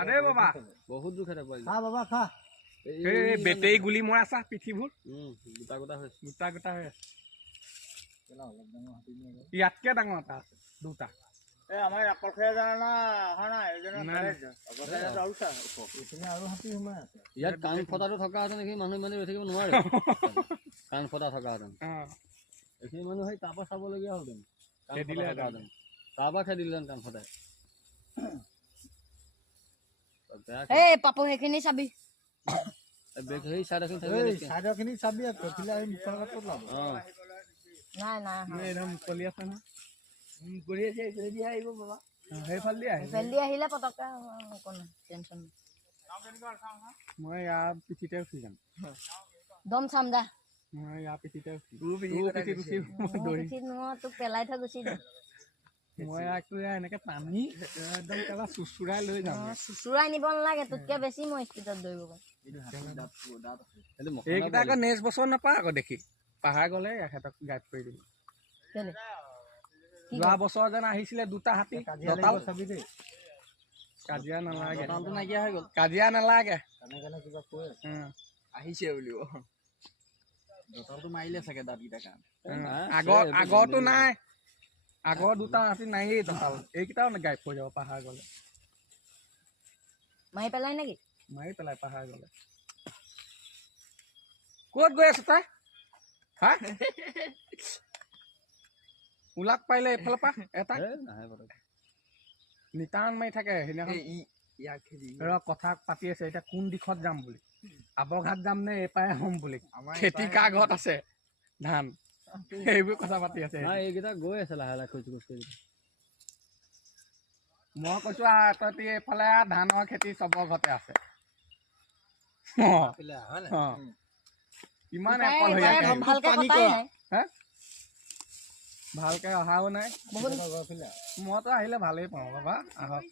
আৰে বাবা বহুত দুখ এটা পাইল খা বাবা খা এই বেটেৰী গুলি মৰা চা পিঠিবোৰ গোটা গোটা হৈছে গোটা গোটা হৈ আছে ইয়াতকে ডাঙৰ এটা আছে দুটা আমাৰ অকলশৰীয়া জানা অহা নাই আৰু হাতী সোমাই আছে ইয়াত কাণ ফটাটো থকা হেঁতেন এইখিনি মানুহ ইমানে ৰৈ থাকিব নোৱাৰে কাণ ফটা থকা হেঁতেন এইখিনি মানুহ সেই তাৰপৰা চাবলগীয়া হ'লহেঁতেন তাৰপৰা খেদিলেহেঁতেন কাণ ফটাই এই পাপু সেইখিনি চাবি সেই চাইডৰখিনি চাইডৰখিনি চাবি আকৌ মুখৰ আগত ক'ত লাভ নাই নাই একদম মুকলি আছে নহয় কৰি আছে এইফালেদি আহিব বাবা সেইফালেদি আহে জলদি আহিলে পতককে একো নাই টেনশ্যন নাই মই ইয়াৰ পিঠিতে উঠি যাম দম চাম যা মই ইয়াৰ পিঠিতে উঠি মই তোক পেলাই থৈ গুচি যাম মই ইয়াকতো এনেকে টানি একদম কেলা চুচুৰাই লৈ যাম চুচুৰাই নিব নালাগে তোতকে বেছি মই স্পীডত দৌৰিব পাৰিম এইকেইটা আকৌ নেক্সট বছৰ নাপায় আকৌ দেখি পাহাৰ গ'লে এখেতক গাইড কৰি দিম কেলে যোৱা বছৰ যেন আহিছিলে দুটা হাতী চাবি দেই কাজিয়া নালাগে নাইকিয়া হৈ গ'ল কাজিয়া নালাগে কাৰণে কিবা কৈ আছে আহিছে বুলিব দঁতালটো মাৰিলে চাগে দাঁতকেইটা কাণ আগৰটো নাই আগৰ দুটা হাতী নায়েই দঁতাল এইকেইটাও গাইড হৈ যাব পাহাৰ গ'লে মাৰি পেলাই নেকি মাৰি পেলাই পাহাৰ গ'লে ক'ত গৈ আছ তই হা ওলাক পাৰিলে এইফালৰ পৰা এটা নিটান মাৰি থাকে সেইদিনাখন কথা পাতি আছে এতিয়া কোন দিশত যাম বুলি আবৰঘাট যাম নে এইপাৰে হ'ম বুলি খেতি কাৰ ঘৰত আছে ধান সেইবোৰ কথা পাতি আছে এইকেইটা গৈ আছে লাহে লাহে খোজ খোজ কৰি মই কৈছো তহঁতি এইফালে ধানৰ খেতি চবৰ ঘৰতে আছে ইমান ভালকে অহাও নাই মইতো আহিলে ভালেই পাওঁ বাবা আহক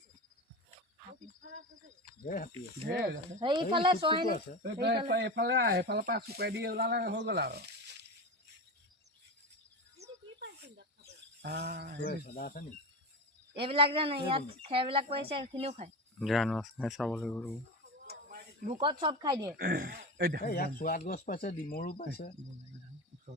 সেইফালে চোৱাই নাই এইফালে এইফালৰ পৰা চুকাই দি ওলালে হৈ গ'ল আৰু এইবিলাক জানো ইয়াত খেৰবিলাক পৰিছে সেইখিনিও খায় জানো চাব লাগিব ভোকত চব খাই দিয়ে ইয়াত চোৱাত গছ পাইছে ডিমৰু পাইছে